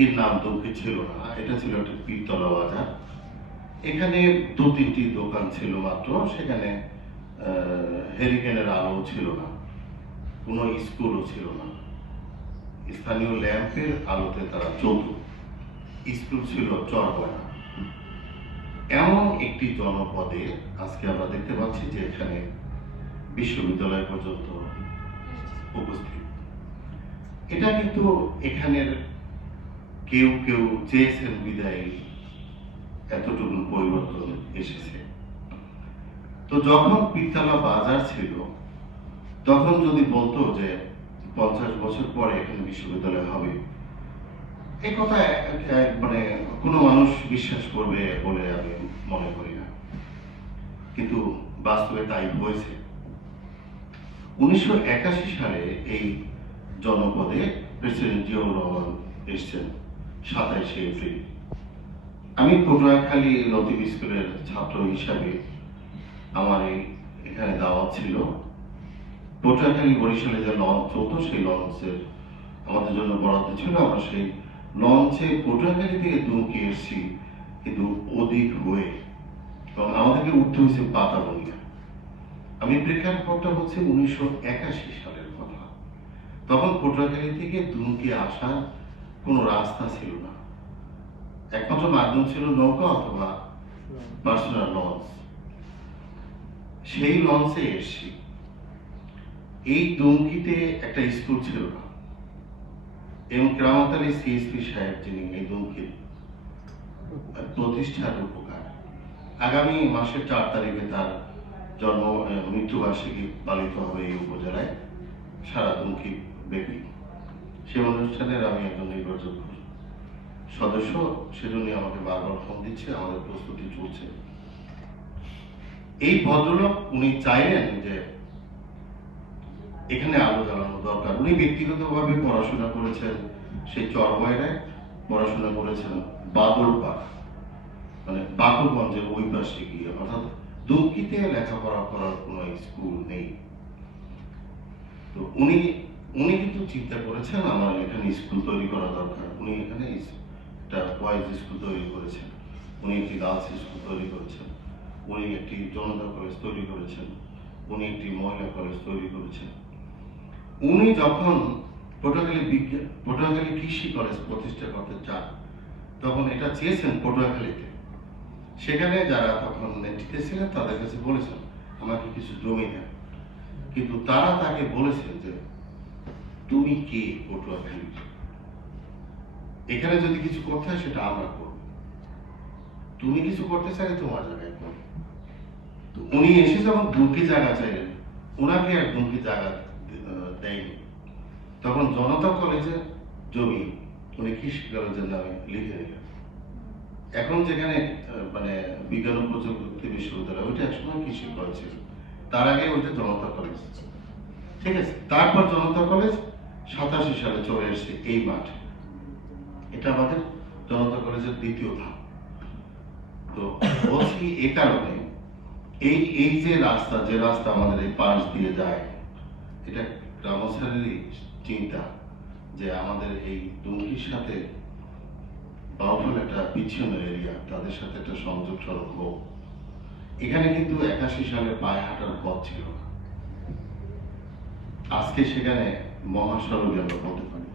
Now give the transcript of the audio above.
দুমকির নাম দুমকি ছিল না, এটা ছিল একটা পীরতলা বাজার। এখানে দু তিনটি দোকান ছিল মাত্র, সেখানে হেরিকেনের আলো ছিল না, কোনো স্কুলও ছিল না। স্থানীয় ল্যাম্পের আলোতে তারা চলত স্কুল ছিল চরবয়না এমন একটি জনপদে আজকে আমরা দেখতে পাচ্ছি যে এখানে বিশ্ববিদ্যালয় পর্যন্ত উপস্থিত। এটা কিন্তু এখানের কেউ কেউ চেয়েছেন বিদায় এতটুকু পরিবর্তন এসেছে। তো যখন পিরতলা বাজার ছিল, তখন যদি বলতো যে পঞ্চাশ বছর পরে এখানে বিশ্ববিদ্যালয় হবে এই কথা মানে কোনো মানুষ বিশ্বাস করবে বলে আমি মনে করি না। কিন্তু বাস্তবে তাই হয়েছে। উনিশশো একাশি সালে এই জনপদে প্রেসিডেন্ট জিয়াউর রহমান এসছেন। সাতাইশে এপ্রিল। আমি পটুয়াখালী লতিফ স্কুলের ছাত্র হিসাবে আমার এখানে দাওয়াত ছিল। পটুয়াখালী বরিশালে যে লঞ্চ চলতো, সেই লঞ্চের আমাদের জন্য বরাদ্দ ছিল। আমরা সেই লঞ্চে পটুয়াখালী থেকে দুমকি এসেছি, কিন্তু অধিক হয়ে এবং আমাদেরকে উঠতে হয়েছে পাতাবনিয়া আমি প্রেক্ষাপটটা হচ্ছে উনিশশো একাশি সালের কথা। তখন পটুয়াখালী থেকে দুমকি আসার কোনো রাস্তা ছিল না। একমাত্র মাধ্যম ছিল নৌকা অথবা পার্সোনাল লঞ্চ সেই লঞ্চে এসছি এই দুমকিতে একটা স্কুল ছিল না এবং কেরামত আলী সিএসপি সাহেব যিনি এই দুমকির প্রতিষ্ঠার উপকার। আগামী মাসের চার তারিখে তার জন্ম, মৃত্যুবার্ষিকী পালিত হবে এই উপজেলায় সারা দুমকি ব্যাপী। সে অনুষ্ঠানের আমি একজন নির্বাচক সদস্য, সেজন্য আমাকে বারবার ফোন দিচ্ছে, আমাদের প্রস্তুতি চলছে। এই ভদ্রলোক, উনি চাইলেন যে এখানে আলো জ্বালানো দরকার। উনি ব্যক্তিগতভাবে পড়াশোনা করেছেন সেই চরময়রায় পড়াশোনা করেছেন বাদলপাড় মানে বাকুরগঞ্জের ওই পাশে গিয়ে। অর্থাৎ দুমকিতে লেখাপড়া করার কোনো স্কুল নেই। তো উনি উনি কিন্তু চিন্তা করেছেন, আমার এখানে স্কুল তৈরি করা দরকার। উনি এখানে একটা বয়েজ স্কুল তৈরি করেছেন। উনি একটি গার্লস স্কুল তৈরি করেছেন। উনি একটি জনতা কলেজ তৈরি করেছেন। উনি একটি মহিলা কলেজ তৈরি করেছেন। উনি যখন পটুয়াখালী বিজ্ঞান পটুয়াখালী কৃষি কলেজ প্রতিষ্ঠা করতে চান, তখন এটা চেয়েছেন পটুয়াখালীতে। সেখানে যারা তখন নেতৃত্বে ছিলেন, তাদের কাছে বলেছেন, আমাকে কিছু জমি দেন। কিন্তু তারা তাকে বলেছেন যে তুমি কে পটুয়াখালী এখানে যদি কিছু করতে হয়, সেটা আমরা করব। তুমি কিছু করতে চাইলে তোমার জায়গায় করো। তো উনি এসে যখন দুমকি জায়গা চাইলেন। ওনাকে আর দুমকি জায়গা দেয়নি। তখন জনতা কলেজে জমি, উনি কৃষি কলেজের নামে লিখে নিলেন এখন যেখানে মানে বিজ্ঞান ও প্রযুক্তি বিশ্ববিদ্যালয়, ওইটা একসময় কৃষি কলেজ ছিল। তার আগে ওইটা জনতা কলেজ ঠিক আছে? তারপর জনতা কলেজ সাতাশি সালে চলে এসেছে এই মাঠে। এটা আমাদের জনতা কলেজের দ্বিতীয় ধাপ। তো বলছি এ কারণে এই এই যে রাস্তা যে রাস্তা আমাদের এই পাশ দিয়ে যায়, এটা গ্রামসারেরই চিন্তা যে আমাদের এই দুমকির সাথে বাউফল একটা বিচ্ছিন্ন এরিয়া তাদের সাথে একটা সংযোগ সড়ক হোক। এখানে কিন্তু একাশি সালে পায়ে হাঁটার পথ ছিল না। আজকে সেখানে মহাসড়ক আমরা বলতে পারি